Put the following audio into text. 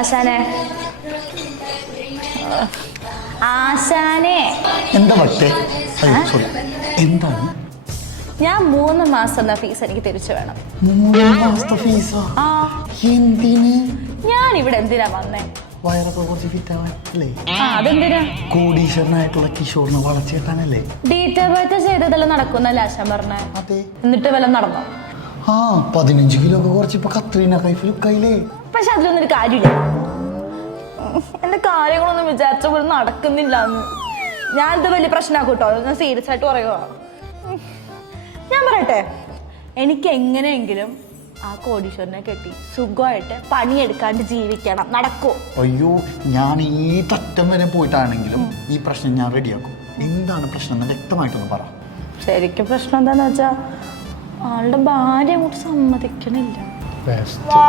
ആശാനെ ആശാനെ എന്താ പറ്റേ? എന്താണ്? ഞാൻ 3 മാസം ഫീസ് എനിക്ക് തിരിച്ചു വേണം. 3 മാസത്തെ ഫീസാ? ആ. എന്തിന്? ഞാൻ ഇവിടെ എന്തിനാ വന്നേ? വയറൊക്കെ കുറച്ച് ഫിറ്റാവാനല്ലേ? അതെന്തിനാ? കോടീശ്വരനായിട്ടുള്ള കിഷോറിനെ വളർച്ചയെത്താനല്ലേ? ഡീറ്റർബൈറ്റ് ചെയ്തതെല്ലാം നടക്കുന്നല്ലേ ആശാൻ പറഞ്ഞേ? അതെ. എന്നിട്ട് വല്ലതും നടന്നോ? 15 കിലോ ഒക്കെ കുറച്ചിപ്പോ കത്രീന കൈഫ് ലുക്കായില്ലേ? പക്ഷെ അതിലൊന്നും ഒരു കാര്യമില്ല. എന്റെ കാര്യങ്ങളൊന്നും വിചാരിച്ച പോലെ നടക്കുന്നില്ല. ഞാനിത് വലിയ പ്രശ്നമാക്കൂട്ടോ. ഞാൻ സീരിയസ് ആയിട്ട് പറയുക. ഞാൻ പറയട്ടെ, എനിക്ക് എങ്ങനെയെങ്കിലും ആ കോടീശ്വരനെ കെട്ടി സുഖമായിട്ട് പണിയെടുക്കാണ്ട് ജീവിക്കണം. നടക്കൂ? അയ്യോ, ഞാൻ ഈ തറ്റം വരെ പോയിട്ടാണെങ്കിലും ഈ പ്രശ്നം ഞാൻ റെഡിയാക്കും. എന്താണ് പ്രശ്നം എന്ന് വ്യക്തമായിട്ടൊന്ന് പറ. ശരിക്കും പ്രശ്നം എന്താന്ന് വെച്ചാ ആളുടെ ഭാര്യ അങ്ങോട്ട് സമ്മതിക്കണില്ല.